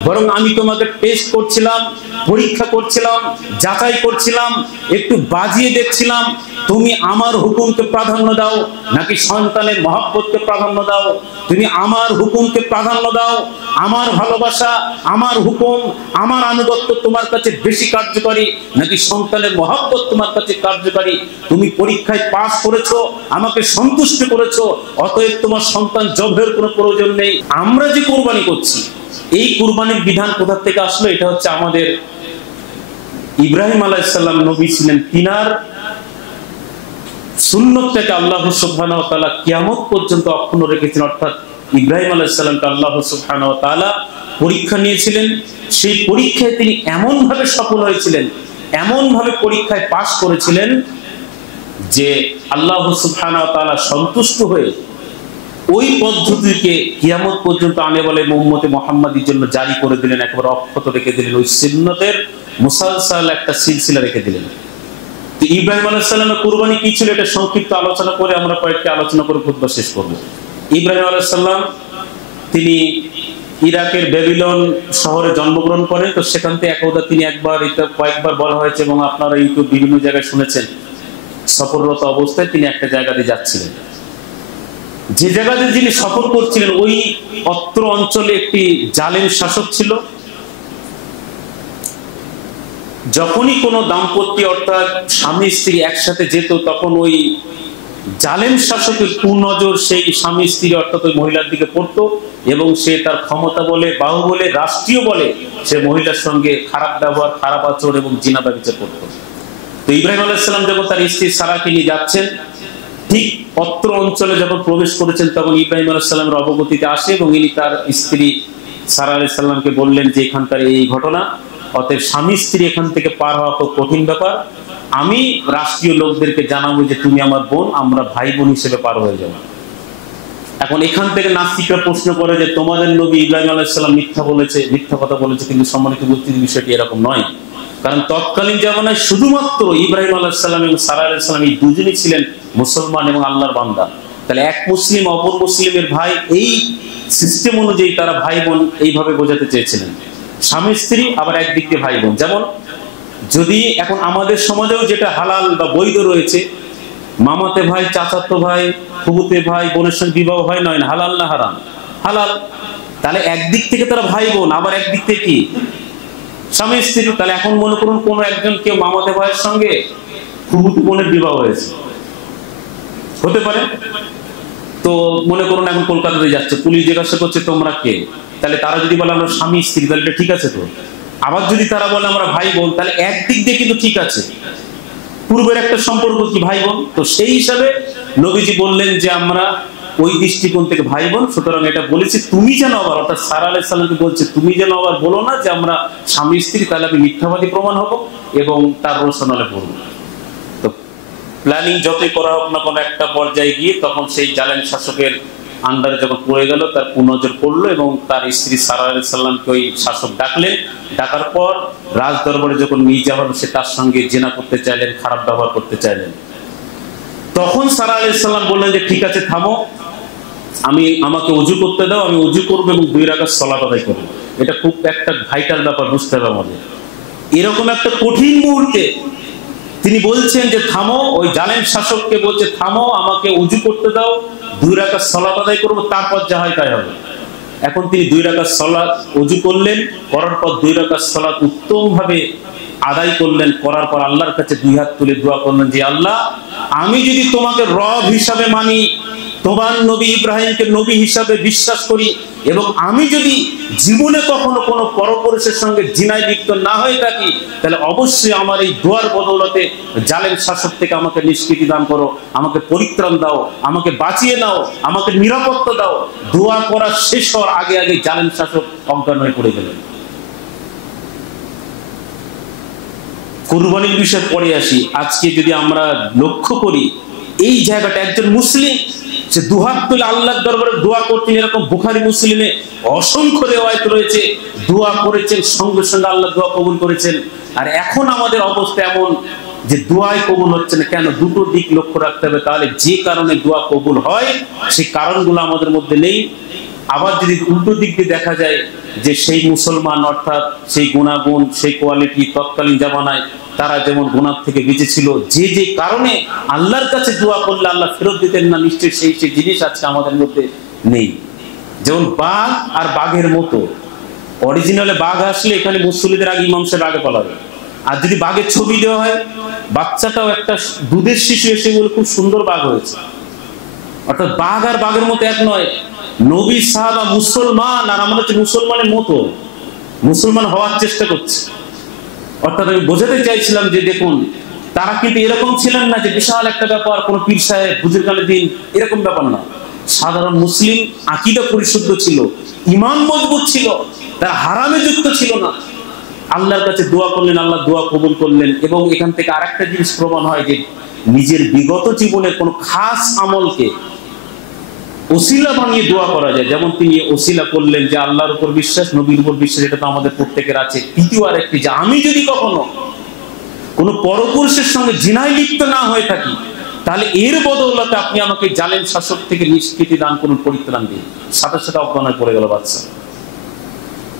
বরং আমি তোমাকে টেস্ট করছিলাম, পরীক্ষা করছিলাম, যাচাই করছিলাম, একটু বাজিয়ে দেখছিলাম তুমি আমার হুকুমকে প্রাধান্য দাও নাকি সন্তানের মহব্বতকে প্রাধান্য দাও, তুমি আমার হুকুমকে প্রাধান্য দাও, আমার ভালোবাসা, আমার হুকুম, আমার আনুগত্য তোমার কাছে বেশি কার্যকরী নাকি সন্তানের মহব্বত তোমার কাছে কার্যকরী। তুমি পরীক্ষায় পাস করেছো, আমাকে সন্তুষ্ট করেছো, অতএব তোমার সন্তান জবের কোনো প্রয়োজন নেই। আমরা যে কোরবানি করছি, এই কুরবানির বিধান কোথা থেকে আসলো? এটা হচ্ছে আমাদের ইব্রাহিম আলাইহিস সালাম নবী ছিলেন, তিনার সুন্নতটাকে আল্লাহ সুবহানাহু ওয়া তাআলা কিয়ামত পর্যন্ত অক্ষুণ্ণ রেখেছেন। অর্থাৎ ইব্রাহিম আলাইহিস সালামকে আল্লাহ সুবহানাহু ওয়া তাআলা পরীক্ষা নিয়েছিলেন। সেই পরীক্ষায় তিনি এমন ভাবে সফল হয়েছিলেন, এমন ভাবে পরীক্ষায় পাশ করেছিলেন যে আল্লাহ সুবহানাহু ওয়া তাআলা সন্তুষ্ট হয়ে ওই পদ্ধতিকে কিয়ামত পর্যন্ত আনে বলে উম্মতে মুহাম্মাদীর জন্য জারি করে দিলেন, একেবারে অক্ষত রেখে দিলেন। ওই সুন্নতের মুসালসাল একটা সিলসিলা রেখে দিলেন। তো ইব্রাহিম আলাইহিস সালামের কুরবানি কি ছিল, এটা সংক্ষিপ্ত আলোচনা করে আমরা কয়েকটি আলোচনা করে খুতবা শেষ করব। ইব্রাহিম আলাইহিস সালাম তিনি ইরাকের ব্যাবিলন শহরে জন্মগ্রহণ করেন। তো সেখান থেকে একদা তিনি কয়েকবার বলা হয়েছে এবং আপনারা ইউটিউব বিভিন্ন জায়গায় শুনেছেন, সফররত অবস্থায় তিনি একটা জায়গাতে যাচ্ছিলেন। যে জায়গাতে যিনি সফর করছিলেন ওই অত্র অঞ্চলে একটি জালেম শাসক ছিল। যখনই কোনো দাম্পত্য অর্থাৎ স্বামী স্ত্রী একসাথে যেত, তখন ওই জালেম শাসকের কুনজর সেই স্বামী স্ত্রী অর্থাৎ ওই মহিলার দিকে পড়তো এবং সে তার ক্ষমতা বলে, বাহুবলে, রাষ্ট্রীয় বলে সে মহিলার সঙ্গে খারাপ ব্যবহার, খারাপ আচরণ এবং জিনা ব্যভিচার করত। তো ইব্রাহিম আলাইহিস সালাম যখন তার স্ত্রী সারাকে নিয়ে যাচ্ছেন, ঠিক অত্র অঞ্চলে যখন প্রবেশ করেছেন, তখন ইব্রাহিম আলাইহিস সালামের অবগতিতে আসে এবং ইনি তার স্ত্রী সারা আলাইহিস সালামকে বললেন যে এখানকার এই ঘটনা, অতএব স্বামী স্ত্রী এখান থেকে পার হওয়া খুব কঠিন ব্যাপার। আমি রাষ্ট্রীয় লোকদেরকে জানাবো যে তুমি আমার বোন, আমরা ভাই বোন হিসেবে পার হয়ে যাব। এখন এখান থেকে নাস্তিকরা প্রশ্ন করে যে তোমাদের নবী ইব্রাহিম আলাইহিস সালাম মিথ্যা কথা বলেছে, কিন্তু সম্মানিত উপস্থিতি বিষয়টি এরকম নয়। কারণ তৎকালীন জামানায় শুধুমাত্র ইব্রাহিম আলাইহিস সালাম এবং সারা আলাইহিস সালাম এই দুজনই ছিলেন মুসলমান এবং আল্লাহর বান্দা। তাহলে এক মুসলিম অপর মুসলিমের ভাই, এই সিস্টেম অনুযায়ী তারা ভাই বোন এইভাবে বোঝাতে চেয়েছিলেন। স্বামী স্ত্রী আবার একদিক দিয়ে ভাই বোন। যেমন যদি এখন আমাদের সমাজেও যেটা হালাল বা বৈধ রয়েছে, মামাতে ভাই, চাচাতো ভাই, ফুফুতে ভাই, বোনের সঙ্গে বিবাহ হয়, নয় না, হালাল না হারাম? হালাল। তাহলে একদিক থেকে তারা ভাই বোন, আবার একদিক থেকে কি স্বামী স্ত্রী। তাহলে এখন মনে করুন কোন একজন কেউ মামাতে ভাইয়ের সঙ্গে ফুফুতে বোনের বিবাহ হয়েছে, হতে পারে। তো মনে করুন এখন কলকাতাতে যাচ্ছে, পুলিশ জিজ্ঞাসা করছে তোমরা কে, তাহলে তারা যদি বলে আমরা স্বামী স্ত্রী, তাহলে এটা ঠিক আছে তো। আবার যদি তারা বলে আমরা ভাই বোন, তাহলে একদিক দিয়ে কিন্তু ঠিক আছে, পূর্বের একটা সম্পর্ক কি ভাই বোন। তো সেই হিসাবে নবীজি বললেন যে আমরা ওই দৃষ্টিকোণ থেকে ভাই বোন, সুতরাং এটা বলেছি তুমি যেন আবার, অর্থাৎ সারা আলাইহিস সালামকে বলছে তুমি যেন আবার বলো না যে আমরা স্বামী স্ত্রী, তাহলে আমি মিথ্যাবাদী প্রমাণ হব এবং তার রোশনালে পড়ব। তো প্ল্যানিং যতই করা হোক না, কোনো একটা পর্যায়ে গিয়ে তখন সেই জালেম শাসকের আন্ডারে যখন পড়ে গেল, তার কুনজর পড়লো এবং তার স্ত্রী সারা আলাইহিস সালামকে ওই শাসক ডাকলেন। ডাকার পর রাজ দরবারে যখন নিয়ে যাওয়া হলো, সে তার সঙ্গে জিনা করতে চাইলেন, খারাপ ব্যবহার করতে চাইলেন। তখন সারা আলাইহিস সালাম বললেন যে ঠিক আছে থামো, আমাকে ওযু করতে দাও, আমি ওযু করবো এবং 2 রাকাত সালাত আদায় করবো। এটা খুব একটা ভাইটাল ব্যাপার, বুঝতে হবে আমাদের। এরকম একটা কঠিন মুহূর্তে তিনি বলছেন যে থামো, ওই জালেম শাসককে বলছে থামো, আমাকে ওযু করতে দাও, 2 রাকাত সালাত আদায় করবো, তারপর যা হয় তাই হবে। এখন তিনি 2 রাকাত সালাত ওযু করলেন, করার পর 2 রাকাত সালাত উত্তম ভাবে আদায় করলেন। করার পর আল্লাহর কাছে 2 হাত তুলে দোয়া করলেন যে আল্লাহ, আমি যদি তোমাকে রব হিসাবে মানি, তোমার নবী ইব্রাহিমকে নবী হিসাবে বিশ্বাস করি, এবং আমি যদি জীবনে কখনো কোনো পরপুরুষের সঙ্গে জিনায় লিপ্ত না হয়ে থাকি, তাহলে অবশ্যই আমার এই দোয়ার বদৌলতে জালেম শাসক থেকে আমাকে নিষ্কৃতি দান করো, আমাকে পরিত্রাণ দাও, আমাকে বাঁচিয়ে নাও, আমাকে নিরাপত্তা দাও। দোয়া করা শেষ হওয়ার আগে আগে জালেম শাসক অজ্ঞান হয়ে পড়ে গেলেন। কুরবানির বিষয় পরে আসি। আজকে যদি আমরা লক্ষ্য করি এই জায়গাটা, একজন মুসলিম সে 2 হাত তুলে আল্লাহর দরবারে দোয়া করতেন, এরকম বুখারী মুসলিমে অসংখ্য রিওয়ায়াত রয়েছে, দোয়া করেছেন, সঙ্গে সঙ্গে আল্লাহ দোয়া কবুল করেছেন। আর এখন আমাদের অবস্থা এমন যে দোয়াই কবুল হচ্ছে না। কেন? দুটো দিক লক্ষ্য রাখতে হবে। তাহলে যে কারণে দোয়া কবুল হয় সেই কারণগুলো আমাদের মধ্যে নেই। আবার যদি উল্টো দিক দিয়ে দেখা যায় যে সেই মুসলমান অর্থাৎ সেই গুণাগুণ সেই কোয়ালিটি তৎকালীন জামানায় তারা যেমন গুনাহ থেকে বেঁচেছিল, যে যে কারণে আল্লাহর কাছে দোয়া করলে আল্লাহ ফেরত দিতেন না, নিশ্চয়ই সেই সেই জিনিস আজকে আমাদের মধ্যে নেই। যেমন বাঘ আর বাঘের মতো, অরিজিনালে বাঘ আসলে এখানে মুসল্লিদের আগে ইমাম সাহেব আগে পালাবে, আর যদি বাঘের ছবি দেওয়া হয়, বাচ্চাটাও একটা দুধের শিশু এসে বলে খুব সুন্দর বাঘ হয়েছে। অর্থাৎ বাঘ আর বাঘের মতো এক নয়, নবী সাহাবা মুসলমান আর আমরা হচ্ছে মুসলমানের মতো, মুসলমান হওয়ার চেষ্টা করছি। অর্থাৎ আমি বোঝাতে চাইছিলাম যে দেখুন, তারা কিন্তু এরকম ছিলেন না যে বিশাল একটা ব্যাপার, কোন পীর সাহেব বুজুর্গানের দিন এরকম ব্যাপার না। সাধারণ মুসলিম, আকীদা পরিশুদ্ধ ছিল, ঈমান মজবুত ছিল, তারা হারামে যুক্ত ছিল না। আল্লাহর কাছে দোয়া করলেন, আল্লাহ দোয়া কবুল করলেন। এবং এখান থেকে আরেকটা জিনিস প্রমাণ হয় যে নিজের বিগত জীবনের কোন খাস আমলকে ওসিলা বানিয়ে দোয়া করা যায়। যেমন তিনি ওসিলা করলেন যে আল্লাহর উপর বিশ্বাস, নবীর উপর বিশ্বাস, এটা তো আমাদের প্রত্যেকের আছে। তৃতীয় আরেকটি যে আমি যদি কখনো কোন পরপুরুষের সঙ্গে জিনায় লিপ্ত না হয়ে থাকি, তাহলে এর বদৌলতে আপনি আমাকে জালেম শাসক থেকে নিষ্কৃতি দান করুন, পরিত্রাণ দিন। সাথে সাথে অজ্ঞান পড়ে গেল বাচ্চা।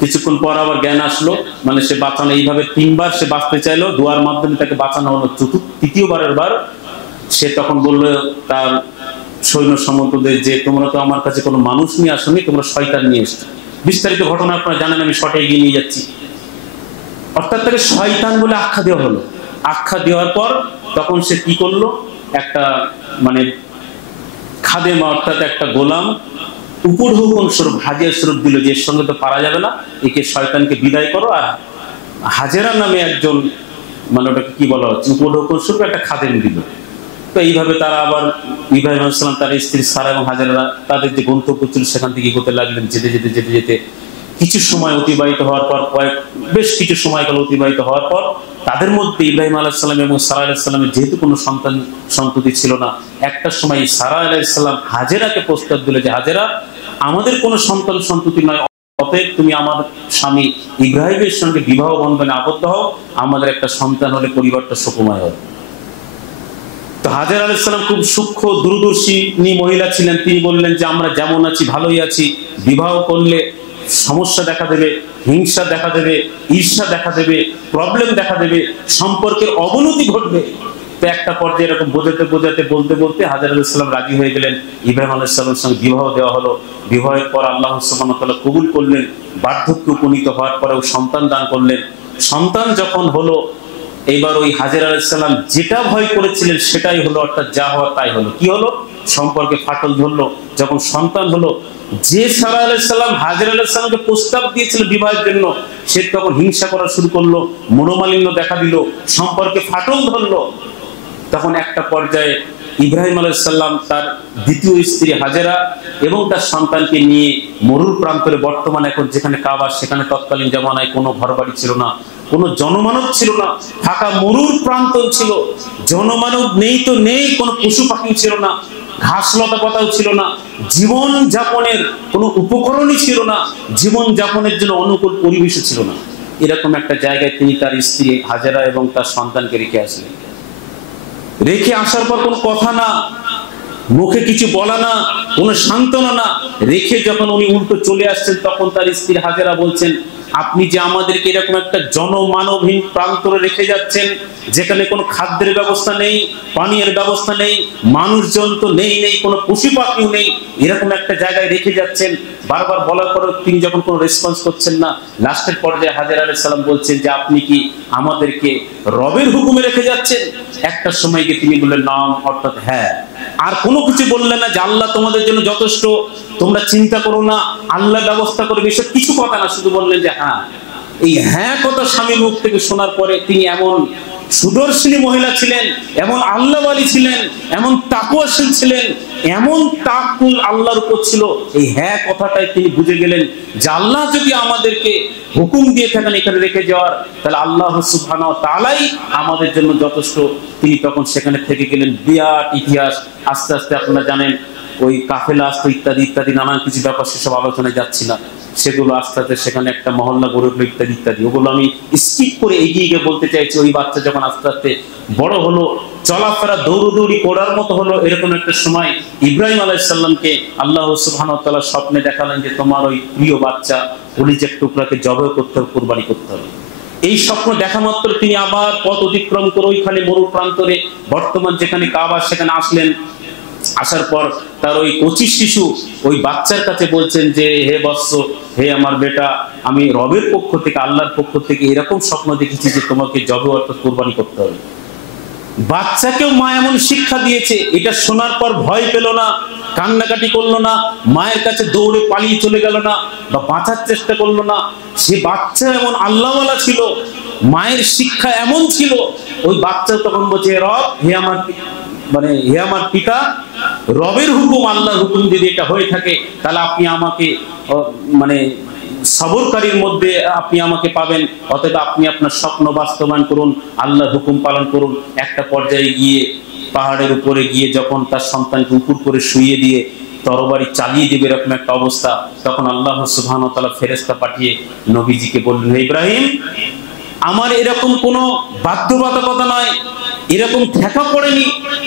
কিছুক্ষণ পর আবার জ্ঞান আসলো, মানে সে বাঁচানো, এইভাবে 3 বার সে বাঁচতে চাইলো, দোয়ার মাধ্যমে তাকে বাঁচানো হলো। তৃতীয়বারের বার সে তখন বললো তার সৈন্য সামন্তদের যে তোমরা তো আমার কাছে কোনো মানুষ নিয়ে আসোনি, তোমরা শয়তান নিয়ে এসছো। বিস্তারিত ঘটনা আপনারা জানেন, আমি শর্টে এগিয়ে নিয়ে যাচ্ছি। অর্থাৎ তাকে শয়তান বলে আখ্যা দেওয়া হলো। আখ্যা দেওয়ার পর তখন সে কি করলো, একটা মানে খাদেমা অর্থাৎ একটা গোলাম উপর হুকুম স্বরূপ হাজিয়া স্বরূপ দিল যে এর সঙ্গে তো পারা যাবে না, একে শয়তানকে বিদায় করো। আর হাজেরা নামে একজন, মানে ওটাকে কি বলা হচ্ছে, উপর হুকুম স্বরূপ একটা খাদেম দিল। তো এইভাবে তারা আবার ইব্রাহিম আলাইহিস সালাম, তার স্ত্রী সারা এবং হাজেরা তাদের যে গন্তব্য ছিল সেখান থেকে করতে লাগলেন। যেতে যেতে যেতে যেতে কিছু সময় অতিবাহিত হওয়ার পর, বেশ কিছু সময়কাল অতিবাহিত হওয়ার পর তাদের মধ্যে ইব্রাহিম আলাইহিস সালাম এবং সারা আলাইহিস সালামের যেহেতু কোনো সন্তান সন্ততি ছিল না, একটা সময় সারা আলাইহিস সালাম হাজেরাকে প্রস্তাব দিল যে হাজেরা, আমাদের কোনো সন্তান সন্ততি নয়, অতএব তুমি আমার স্বামী ইব্রাহিমের সঙ্গে বিবাহ বন্ধনে আবদ্ধ হও, আমাদের একটা সন্তান হলে পরিবারটা সুখময় হবে। তো হাজেরা আলাইহিস সালাম খুব সূক্ষ্ম দূরদর্শিনী মহিলা ছিলেন। তিনি বললেন যে আমরা যেমন আছি ভালোই আছি, বিবাহ করলে সমস্যা দেখা দেবে, হিংসা দেখা দেবে, ঈর্ষা দেখা দেবে, প্রবলেম দেখা দেবে, সম্পর্কের অবনতি ঘটবে। তো একটা পর্যায়ে এরকম বোঝাতে বোঝাতে বলতে বলতে হাজেরা আলাইহিস সালাম রাজি হয়ে গেলেন। ইব্রাহিম আলাইহিস সালামের সঙ্গে বিবাহ দেওয়া হলো। বিবাহের পর আল্লাহ সুবহানাহু ওয়া তাআলা কবুল করলেন। বার্ধক্যে উপনীত হওয়ার পরেও সন্তান দান করলেন। সন্তান যখন হলো, এবার ওই হাজেরা আলাইহিস সালাম যেটা ভয় করেছিলেন সেটাই হলো, অর্থাৎ যা হওয়ার তাই হলো। কি হলো? সম্পর্কে ফাটল ধরলো। যখন সন্তান হলো, যে সারা আলাইহিস সালাম হাজেরা আলাইহিস সালামকে প্রস্তাব দিয়েছিল বিবাহের জন্য, সে তখন হিংসা করা শুরু করলো, মনোমালিন্য দেখা দিল, সম্পর্কে ফাটল ধরলো। তখন একটা পর্যায়ে ইব্রাহিম আলাইহিস সালাম তার দ্বিতীয় স্ত্রী হাজেরা এবং তার সন্তানকে নিয়ে মরুর প্রান্তরে, বর্তমানে এখন যেখানে কাবা, সেখানে তৎকালীন জামানায় কোনো ঘরবাড়ি ছিল না, কোনো জনমানব ছিল না, ফাঁকা মরুর প্রান্তর ছিল, জনমানব নেই তো নেই, কোনো পশু পাখি ছিল না, ঘাস লতা পাতাও ছিল না, জীবন যাপনের কোনো উপকরণই ছিল না, জীবন যাপনের জন্য অনুকূল পরিবেশও ছিল না। এরকম একটা জায়গায় তিনি তার স্ত্রী হাজেরা এবং তার সন্তানকে রেখে আসলেন। রেখে আসার পর কোনো কথা না, মুখে কিছু বলা না, কোনো সান্ত্বনা না, রেখে যখন উনি উল্টো চলে আসছেন, তখন তার স্ত্রী হাজেরা বলছেন, আপনি যে আমাদেরকে এরকম একটা জনমানবহীন প্রান্তরে রেখে যাচ্ছেন, যেখানে কোনো খাদ্যের ব্যবস্থা নেই, পানীয়ের ব্যবস্থা নেই, মানুষজন তো নেই, কোনো পশু পাখিও নেই, এরকম একটা জায়গায় রেখে যাচ্ছেন। বারবার বলার পর তিনি যখন কোনো রেসপন্স করছেন না, লাস্টের পর্যায়ে হাজেরা আলাইহিস সালাম বলছেন যে আপনি কি আমাদেরকে রবের হুকুমে রেখে যাচ্ছেন? একটা সময় গিয়ে তিনি বললেন নাম, অর্থাৎ হ্যাঁ। আর কোনো কিছু বললেন না যে আল্লাহ তোমাদের জন্য যথেষ্ট, তোমরা চিন্তা করো না, আল্লাহ ব্যবস্থা করবে, এসব কিছু কথা না, শুধু বললেন যে হ্যাঁ। এই হ্যাঁ কথা স্বামীর মুখ থেকে শোনার পরে তিনি এমন সুদর্শনী মহিলা ছিলেন, এমন আল্লাহওয়ালি ছিলেন, এমন তাকওয়াশীল ছিলেন, এমন তাকুল আল্লাহর উপর ছিল, এই হ্যাঁ কথাটাই তিনি বুঝে গেলেন যে আল্লাহ যদি আমাদেরকে হুকুম দিয়ে থাকেন এখানে রেখে যাওয়ার, তাহলে আল্লাহ সুবহানাহু ওয়া তাআলাই আমাদের জন্য যথেষ্ট। তিনি তখন সেখানে থেকে গেলেন। বিরাট ইতিহাস, আস্তে আস্তে আপনারা জানেন ওই কাফেলা আসতো, ইত্যাদি ইত্যাদি নানান কিছু ব্যাপার, সেসব আলোচনায় যাচ্ছি না, সেগুলো আস্তে আস্তে সেখানে একটা মহল্লা গড়ে উঠলো, ইত্যাদি ইত্যাদি। ওগুলো আমি স্কিপ করে এগিয়ে গিয়ে বলতে চাইছি, ওই বাচ্চা যখন আস্তে আস্তে বড় হলো, চলাফেরা দৌড়দৌড়ি করার মতো হলো। এরকম একটা সময় ইব্রাহিম আলাইহিস সালামকে আল্লাহ সুবহানাহু ওয়া তাআলা স্বপ্নে দেখালেন যে তোমার ওই প্রিয় বাচ্চা কলিজার টুকরাকে জবাই করতে হবে, কুরবানি করতে হবে। এই স্বপ্ন দেখা মাত্র তিনি আবার পথ অতিক্রম করে ওইখানে মরু প্রান্তরে বর্তমান যেখানে কাবা সেখানে আসলেন। আসার পর তার ওই কচি শিশু ওই বাচ্চার কাছে বলছেন যে হে বৎস, হে আমার বেটা, আমি রবের পক্ষ থেকে, আল্লাহর পক্ষ থেকে এরকম স্বপ্ন দেখেছি যে তোমাকে জবাই অর্থাৎ কুরবানি করতে হবে। বাচ্চাকেও মা এমন শিক্ষা দিয়েছে, এটা শোনার পর ভয় পেল না, কান্নাকাটি করলো না, মায়ের কাছে দৌড়ে পালিয়ে চলে গেল না বা বাঁচার চেষ্টা করলো না। সে বাচ্চা এমন আল্লাহওয়ালা ছিল, মায়ের শিক্ষা এমন ছিল। ওই বাচ্চা তখন বলছে রব, হে আমার পিতা, রবের হুকুম, আল্লাহর হুকুম যদি এটা হয়ে থাকে তাহলে আপনি আমাকে সবরকারীর মধ্যে আপনি আমাকে পাবেন, অতএব আপনি আপনার স্বপ্ন বাস্তবায়ন করুন, আল্লাহর হুকুম পালন করুন। একটা পর্যায়ে গিয়ে পাহাড়ের উপরে গিয়ে যখন তার সন্তানকে উপর করে শুইয়ে দিয়ে তরবারি চালিয়ে দিবে এরকম একটা অবস্থা, তখন আল্লাহ সুবহানাহু ওয়া তাআলা ফেরেশতা পাঠিয়ে নবীজিকে বললেন, হে ইব্রাহিম, আমার এরকম কোনো বাধ্যবাধকতা নয়, এরকম ঠেকা পড়েনি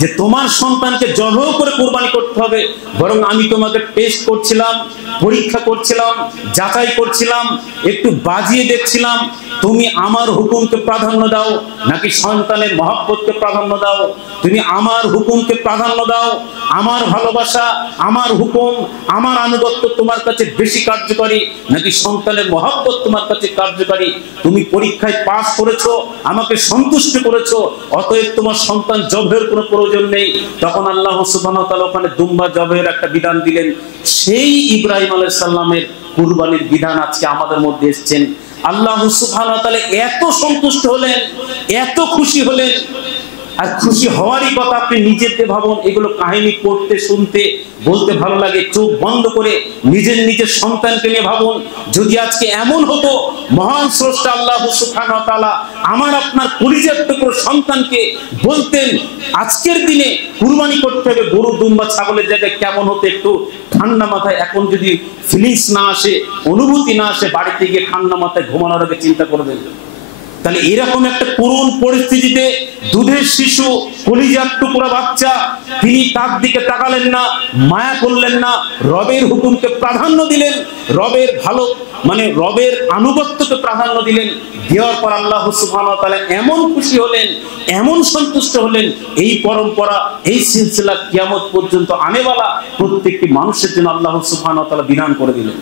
যে তোমার সন্তানকে জবাই করে কুরবানি করতে হবে, বরং আমি তোমাকে টেস্ট করছিলাম, পরীক্ষা করছিলাম, যাচাই করছিলাম, একটু বাজিয়ে দেখছিলাম তুমি আমার হুকুমকে প্রাধান্য দাও নাকি সন্তানের মহব্বতকে প্রাধান্য দাও। তুমি আমার হুকুমকে প্রাধান্য দাও, আমার ভালোবাসা, আমার হুকুম, আমার আনুগত্য তোমার কাছে বেশি কার্যকরী নাকি সন্তানের মহব্বত তোমার কাছে কার্যকরী। তুমি পরীক্ষায় পাস করেছো, আমাকে সন্তুষ্ট করেছো, অতএব তোমার সন্তান জবাইয়ের কোনো প্রয়োজন নেই। তখন আল্লাহ সুবহানাহু ওয়া তাআলা ওখানে দুম্বা জবাইয়ের একটা বিধান দিলেন। সেই ইব্রাহিম আলাইহিস সালামের কুরবানির বিধান আজকে আমাদের মধ্যে এসেছেন। আল্লাহ সুবহানাহু ওয়া তাআলা এত সন্তুষ্ট হলেন, এত খুশি হলেন। আর খুশি হওয়ারই কথা আপনি নিজেতে ভাবুন। এগুলো কাহিনী পড়তে, শুনতে, বলতে ভালো লাগে, চোখ বন্ধ করে নিজের সন্তানকে নিয়ে ভাবুন। যদি আজকে এমন হতো, মহান স্রষ্টা আল্লাহ সুবহানাহু ওয়া তাআলা আমার আপনার কলিজার টুকরো সন্তানকে বলতেন আজকের দিনে কুরবানি করতে হবে গরু, দুম্বা, ছাগলের জায়গায়, কেমন হতো একটু ঠান্ডা মাথায়। এখন যদি ফিলিংস না আসে, অনুভূতি না আসে, বাড়িতে গিয়ে ঠান্ডা মাথায় ঘুমানোর আগে চিন্তা করবেন। তাহলে এরকম একটা করুণ পরিস্থিতিতে দুধের শিশু, কলিজার টুকরা বাচ্চা, তিনি তার দিকে তাকালেন না, মায়া করলেন না, রবের হুকুমকে প্রাধান্য দিলেন, রবের রবের আনুগত্যকে প্রাধান্য দিলেন। দেওয়ার পর আল্লাহ সুবহানাহু ওয়া তাআলা এমন খুশি হলেন, এমন সন্তুষ্ট হলেন, এই পরম্পরা, এই সিলসিলা কিয়ামত পর্যন্ত আনেওয়ালা প্রত্যেকটি মানুষের জন্য আল্লাহ সুবহানাহু ওয়া তাআলা বিধান করে দিলেন।